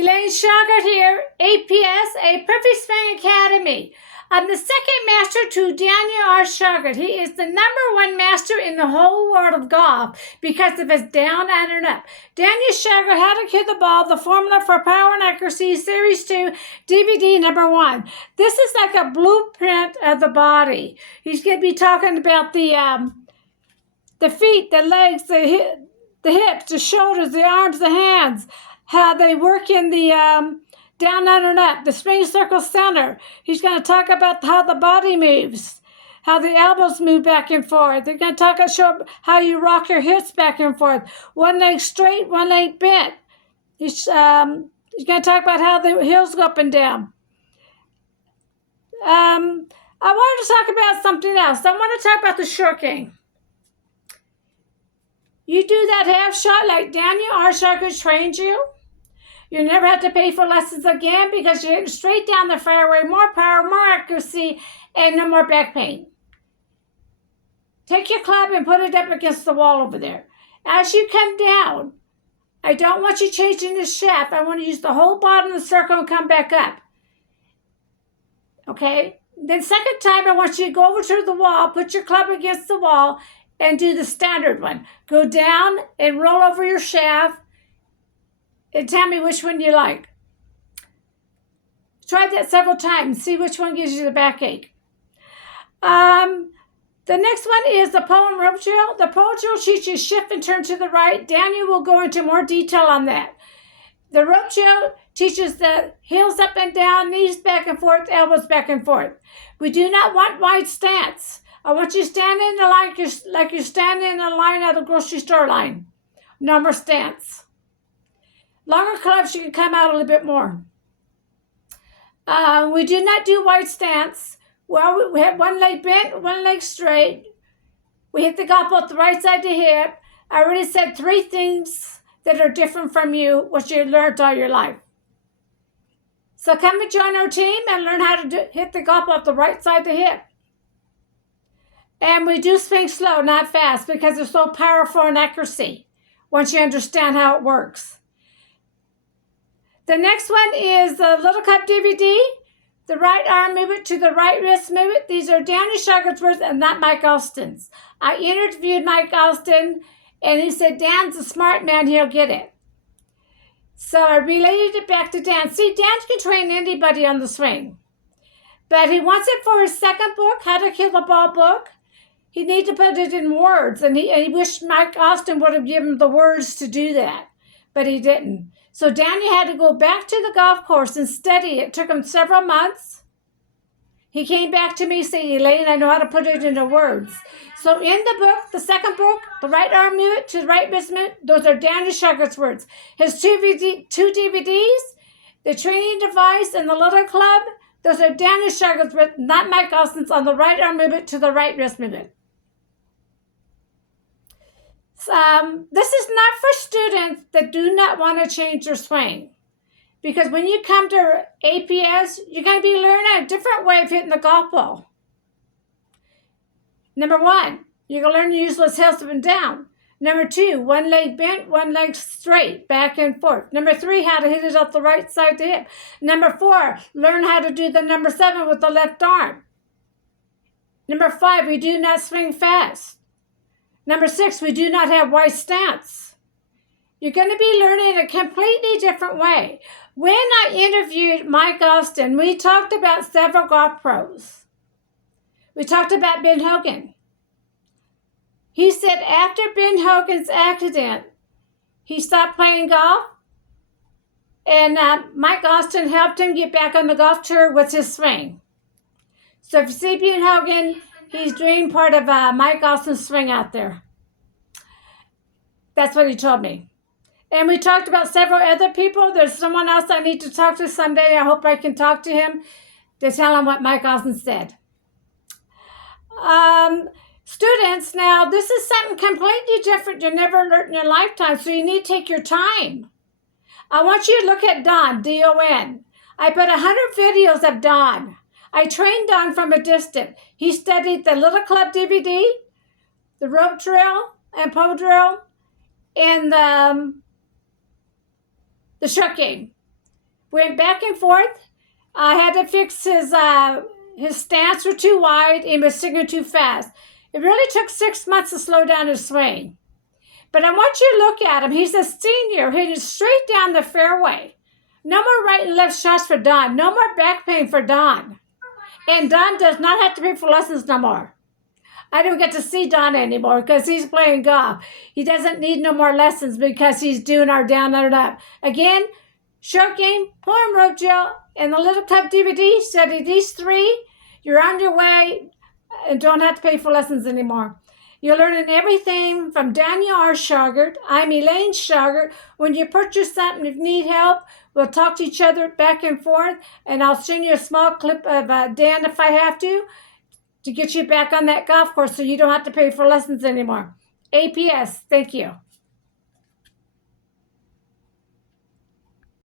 Elaine Shauger here, APS, A Perfect Swing Academy. I'm the second master to Daniel R. Shauger. He is the #1 master in the whole world of golf because of his down, under, and up. Daniel Shauger, How to Kill the Ball, The Formula for Power and Accuracy, Series 2, DVD #1. This is like a blueprint of the body. He's going to be talking about the feet, the legs, the hips, the shoulders, the arms, the hands, how they work in the down, under, and up, the swing circle center. He's going to talk about how the body moves, how the elbows move back and forth. They're going to show how you rock your hips back and forth. One leg straight, one leg bent. He's going to talk about how the heels go up and down. I wanted to talk about something else. I want to talk about the shirking. You do that half shot like Daniel R. Shauger trained you. You never have to pay for lessons again because you're hitting straight down the fairway, more power, more accuracy, and no more back pain. Take your club and put it up against the wall over there. As you come down, I don't want you changing the shaft. I want to use the whole bottom of the circle and come back up. Okay? Then second time, I want you to go over to the wall, put your club against the wall, and do the standard one. Go down and roll over your shaft and tell me which one you like. Try that several times. See which one gives you the backache. The next one is the pole and rope drill. The pole drill teaches you shift and turn to the right. Daniel will go into more detail on that. The rope drill teaches the heels up and down, knees back and forth, elbows back and forth. We do not want wide stance. I want you to stand in the line like you're standing in the line at the grocery store line. No more stance. Longer clubs, you can come out a little bit more. We do not do wide stance. Well, we have one leg bent, one leg straight. We hit the golf ball the right side to hip. I already said 3 things that are different from you, what you learned all your life. So come and join our team and learn how to hit the golf ball the right side to hip. And we do swing slow, not fast, because it's so powerful in accuracy once you understand how it works. The next one is the Little Cup DVD, the right arm movement to the right wrist movement. These are Daniel Shauger's words and not Mike Alston's. I interviewed Mike Alston, and he said, Dan's a smart man, he'll get it. So I related it back to Dan. See, Dan can train anybody on the swing. But he wants it for his second book, How to Kill the Ball book. He needs to put it in words, and he wished Mike Alston would have given him the words to do that, but he didn't. So Daniel had to go back to the golf course and study. It took him several months. He came back to me saying, Elaine, I know how to put it into words. So in the book, the second book, the right arm movement to the right wrist movement, those are Daniel Shauger's words. His two DVDs, the training device, and the little club, those are Daniel Shauger's words, not Mike Alston's, on the right arm movement to the right wrist movement. This is not for students that do not want to change their swing. Because when you come to APS, you're going to be learning a different way of hitting the golf ball. Number 1, you're going to learn to use those heels up and down. Number 2, one leg bent, one leg straight, back and forth. Number 3, how to hit it off the right side to hip. Number 4, learn how to do the number 7 with the left arm. Number 5, we do not swing fast. Number 6, we do not have wide stance. You're going to be learning a completely different way. When I interviewed Mike Alston, we talked about several golf pros. We talked about Ben Hogan. He said after Ben Hogan's accident, he stopped playing golf, and Mike Alston helped him get back on the golf tour with his swing. So if you see Ben Hogan, he's doing part of Mike Alston's swing out there. That's what he told me. And we talked about several other people. There's someone else I need to talk to someday. I hope I can talk to him to tell him what Mike Alston said. Students, now this is something completely different you never learned in your lifetime, so you need to take your time. I want you to look at Don, D-O-N. I put 100 videos of Don. I trained Don from a distance. He studied the Little Club DVD, the rope drill and pole drill, and the shirking. Went back and forth. I had to fix his stance were too wide and he was swinging too fast. It really took 6 months to slow down his swing. But I want you to look at him. He's a senior hitting straight down the fairway. No more right and left shots for Don. No more back pain for Don. And Don does not have to pay for lessons no more. I don't get to see Don anymore because he's playing golf. He doesn't need no more lessons because he's doing our down, under, up. Again, short game, poem road drill, and the Little Club DVD. Study these 3. You're on your way and don't have to pay for lessons anymore. You're learning everything from Daniel R. Shauger. I'm Elaine Shauger. When you purchase something, if you need help, we'll talk to each other back and forth, and I'll send you a small clip of Dan if I have to get you back on that golf course so you don't have to pay for lessons anymore. APS, thank you.